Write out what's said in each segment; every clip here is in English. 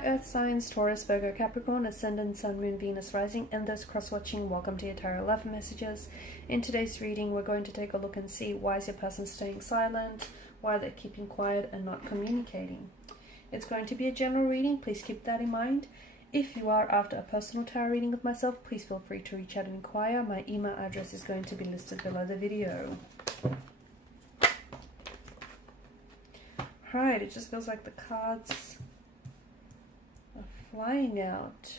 my earth signs, Taurus, Virgo, Capricorn, Ascendant, Sun, Moon, Venus, Rising, and those cross-watching, welcome to your Tarot Love Messages. In today's reading, we're going to take a look and see why is your person staying silent, why they're keeping quiet and not communicating. It's going to be a general reading, please keep that in mind. If you are after a personal tarot reading with myself, please feel free to reach out and inquire. My email address is going to be listed below the video. Alright, it just feels like the cards are flying out.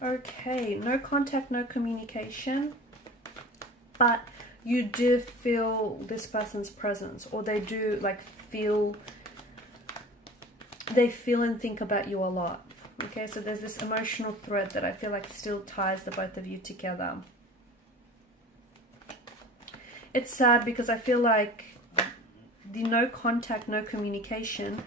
Okay, no contact, no communication, but you do feel this person's presence, or they do feel and think about you a lot. Okay, so there's this emotional thread that I feel like still ties the both of you together. It's sad because I feel like the no contact, no communication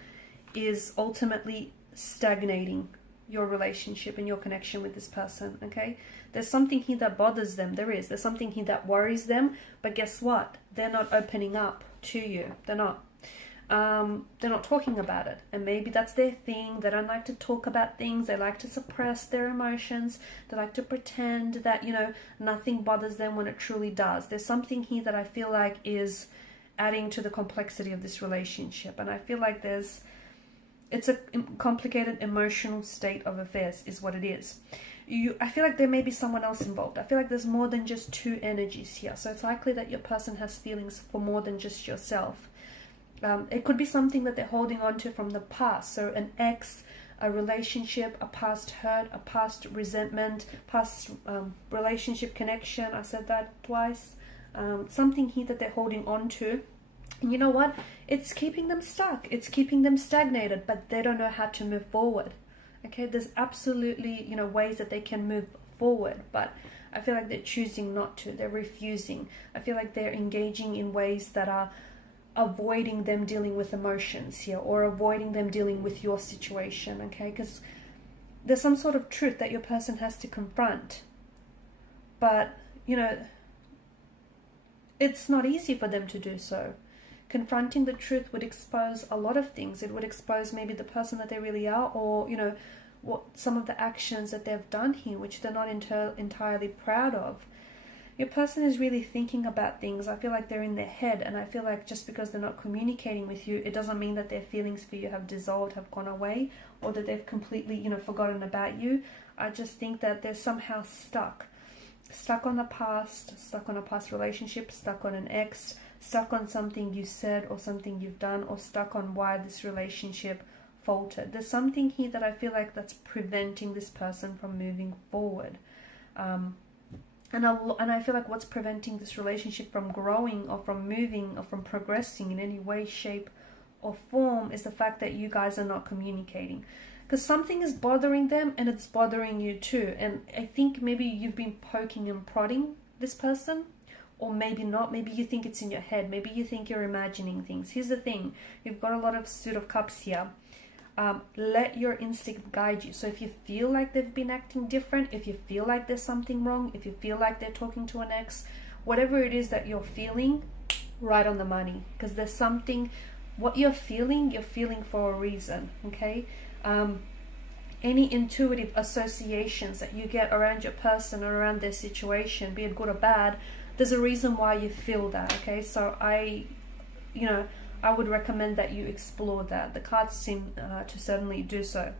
is ultimately stagnating your relationship and your connection with this person. Okay, there's something here that bothers them. There's something here that worries them, but guess what, they're not opening up to you. They're not talking about it, and maybe that's their thing. They don't like to talk about things. They like to suppress their emotions. They like to pretend that, you know, nothing bothers them when it truly does. There's something here that I feel like is adding to the complexity of this relationship, and I feel like it's a complicated emotional state of affairs is what it is. I feel like there may be someone else involved. I feel like there's more than just two energies here. So it's likely that your person has feelings for more than just yourself. It could be something that they're holding on to from the past. So an ex, a relationship, a past hurt, a past resentment, past relationship connection. I said that twice. Something here that they're holding on to. And you know what? It's keeping them stuck. It's keeping them stagnated, but they don't know how to move forward. Okay, there's absolutely, you know, ways that they can move forward, but I feel like they're choosing not to. They're refusing. I feel like they're engaging in ways that are avoiding them dealing with emotions here, or avoiding them dealing with your situation. Okay, because there's some sort of truth that your person has to confront, but you know, it's not easy for them to do so. Confronting the truth would expose a lot of things. It would expose maybe the person that they really are, or, you know, what some of the actions that they've done here, which they're not entirely proud of. Your person is really thinking about things. I feel like they're in their head, and I feel like just because they're not communicating with you, it doesn't mean that their feelings for you have dissolved, have gone away, or that they've completely, you know, forgotten about you. I just think that they're somehow stuck on the past, stuck on a past relationship, stuck on an ex, stuck on something you said or something you've done, or stuck on why this relationship faltered. There's something here that I feel like that's preventing this person from moving forward. And I feel like what's preventing this relationship from growing or from moving or from progressing in any way, shape or form is the fact that you guys are not communicating. Because something is bothering them and it's bothering you too. And I think maybe you've been poking and prodding this person, or maybe not. Maybe you think it's in your head. Maybe you think you're imagining things. Here's the thing. You've got a lot of Suit of Cups here. Let your instinct guide you. So if you feel like they've been acting different, if you feel like there's something wrong, if you feel like they're talking to an ex, whatever it is that you're feeling, right on the money. Because there's something, what you're feeling for a reason, okay? Any intuitive associations that you get around your person or around their situation, be it good or bad, there's a reason why you feel that, okay? So I would recommend that you explore that. The cards seem to certainly do so.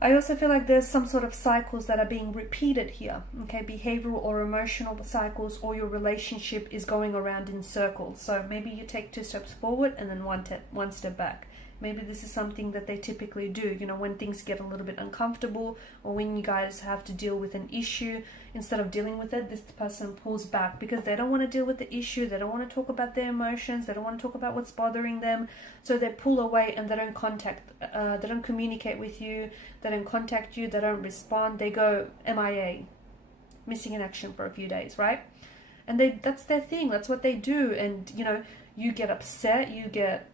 I also feel like there's some sort of cycles that are being repeated here, okay? Behavioral or emotional cycles, or your relationship is going around in circles. So maybe you take 2 steps forward and then one step back. Maybe this is something that they typically do, you know, when things get a little bit uncomfortable, or when you guys have to deal with an issue, instead of dealing with it, this person pulls back because they don't want to deal with the issue. They don't want to talk about their emotions. They don't want to talk about what's bothering them. So they pull away and they don't communicate with you. They don't contact you. They don't respond. They go MIA, missing in action for a few days, right? And that's their thing. That's what they do. And, you know, you get upset, you get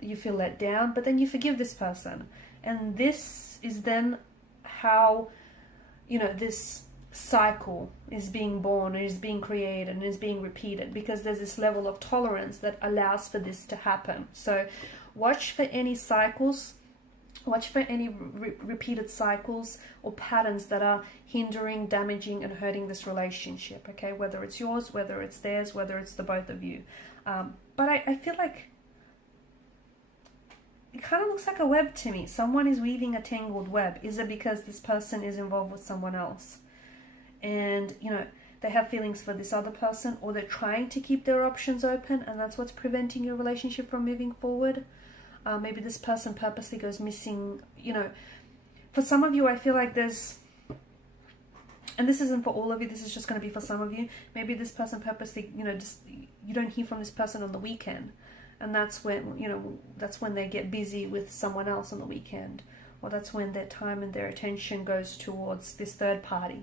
you feel let down, but then you forgive this person. And this is then how, you know, this cycle is being born and is being created and is being repeated, because there's this level of tolerance that allows for this to happen. So watch for any cycles, watch for any repeated cycles or patterns that are hindering, damaging, and hurting this relationship, okay? Whether it's yours, whether it's theirs, whether it's the both of you. But I feel like it kind of looks like a web to me. Someone is weaving a tangled web. Is it because this person is involved with someone else? And, you know, they have feelings for this other person, or they're trying to keep their options open, and that's what's preventing your relationship from moving forward. Maybe this person purposely goes missing. You know, for some of you, I feel like there's, and this isn't for all of you, this is just going to be for some of you. Maybe this person purposely, you know, just, you don't hear from this person on the weekend. And that's when, you know, that's when they get busy with someone else on the weekend. Or that's when their time and their attention goes towards this third party.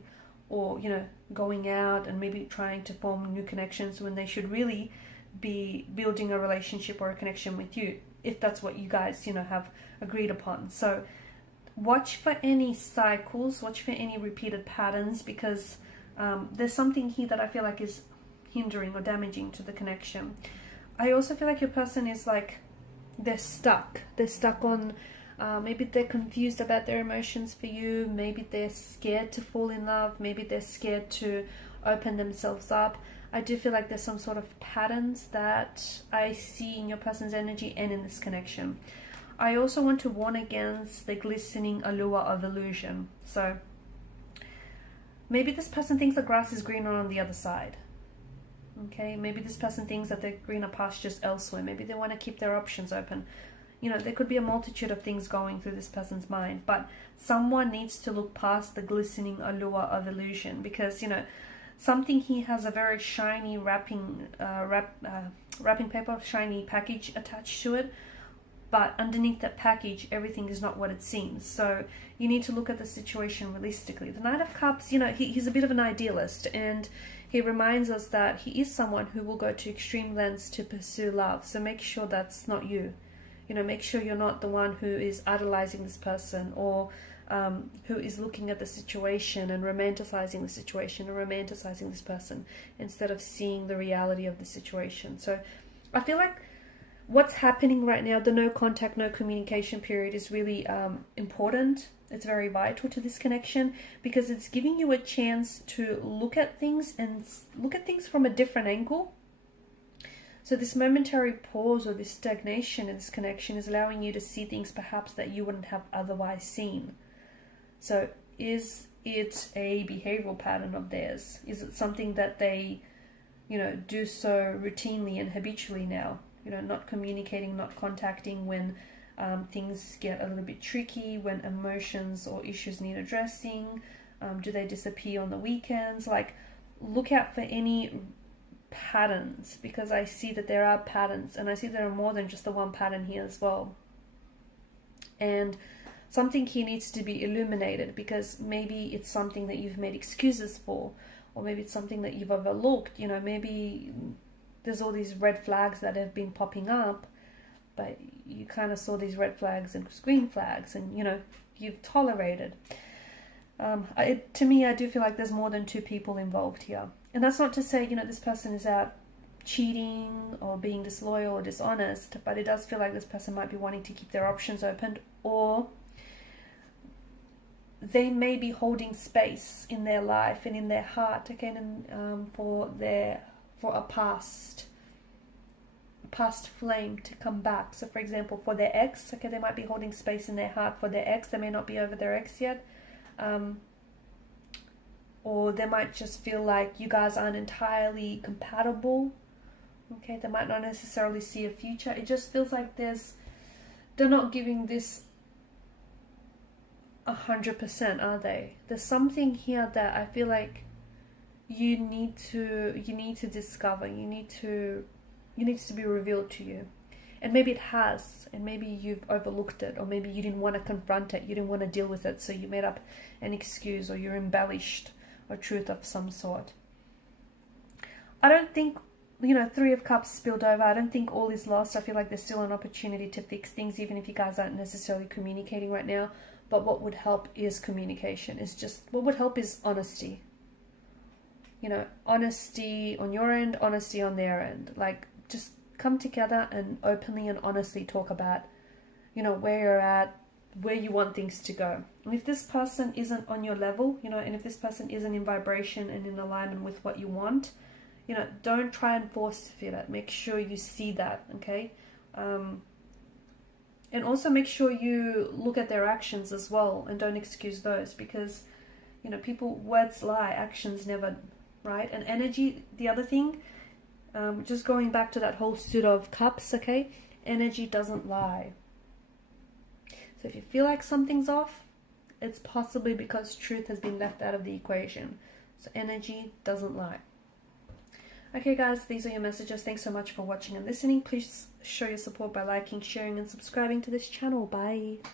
Or, you know, going out and maybe trying to form new connections when they should really be building a relationship or a connection with you, if that's what you guys, you know, have agreed upon. So watch for any cycles, watch for any repeated patterns, because there's something here that I feel like is hindering or damaging to the connection. I also feel like your person is like, they're stuck on, maybe they're confused about their emotions for you, maybe they're scared to fall in love, maybe they're scared to open themselves up. I do feel like there's some sort of patterns that I see in your person's energy and in this connection. I also want to warn against the glistening allure of illusion. So maybe this person thinks the grass is greener on the other side. Okay, maybe this person thinks that there are greener pastures elsewhere. Maybe they want to keep their options open. You know, there could be a multitude of things going through this person's mind, but someone needs to look past the glistening allure of illusion, because, you know, something here has a very shiny wrapping paper, shiny package attached to it, but underneath that package, everything is not what it seems. So you need to look at the situation realistically. The Knight of Cups, you know, he's a bit of an idealist, and he reminds us that he is someone who will go to extreme lengths to pursue love. So make sure that's not you. You know, make sure you're not the one who is idolizing this person, or who is looking at the situation and romanticizing the situation and romanticizing this person instead of seeing the reality of the situation. So I feel like what's happening right now, the no contact, no communication period, is really important. It's very vital to this connection, because it's giving you a chance to look at things and look at things from a different angle. So this momentary pause or this stagnation in this connection is allowing you to see things perhaps that you wouldn't have otherwise seen. So is it a behavioral pattern of theirs? Is it something that they, you know, do so routinely and habitually now? You know, not communicating, not contacting when things get a little bit tricky, when emotions or issues need addressing. Do they disappear on the weekends? Like, look out for any patterns, because I see that there are patterns, and I see there are more than just the one pattern here as well. And something here needs to be illuminated, because maybe it's something that you've made excuses for, or maybe it's something that you've overlooked. You know, maybe there's all these red flags that have been popping up, but you kind of saw these red flags and green flags, and, you know, you've tolerated. To me, I do feel like there's more than two people involved here. And that's not to say, you know, this person is out cheating or being disloyal or dishonest, but it does feel like this person might be wanting to keep their options open, or they may be holding space in their life and in their heart, again, for a past flame to come back. So for example, for their ex, okay, they might be holding space in their heart for their ex. They may not be over their ex yet. Or they might just feel like you guys aren't entirely compatible. Okay, they might not necessarily see a future. It just feels like they're not giving this 100%, are they? There's something here that I feel like you need to discover. You needs to be revealed to you. And maybe it has, and maybe you've overlooked it, or maybe you didn't want to confront it, you didn't want to deal with it, so you made up an excuse, or you embellished a truth of some sort. I don't think you know, Three of Cups spilled over. I don't think all is lost. I feel like there's still an opportunity to fix things, even if you guys aren't necessarily communicating right now. But what would help is communication. What would help is honesty. You know, honesty on your end, honesty on their end. Like, just come together and openly and honestly talk about, you know, where you're at, where you want things to go. And if this person isn't on your level, you know, and if this person isn't in vibration and in alignment with what you want, you know, don't try and force fit it. Make sure you see that, okay? And also make sure you look at their actions as well and don't excuse those, because, you know, words lie, actions never, right? And energy, the other thing, just going back to that whole suit of cups, okay? Energy doesn't lie. So if you feel like something's off, it's possibly because truth has been left out of the equation. So energy doesn't lie. Okay guys, these are your messages. Thanks so much for watching and listening. Please show your support by liking, sharing and subscribing to this channel. Bye.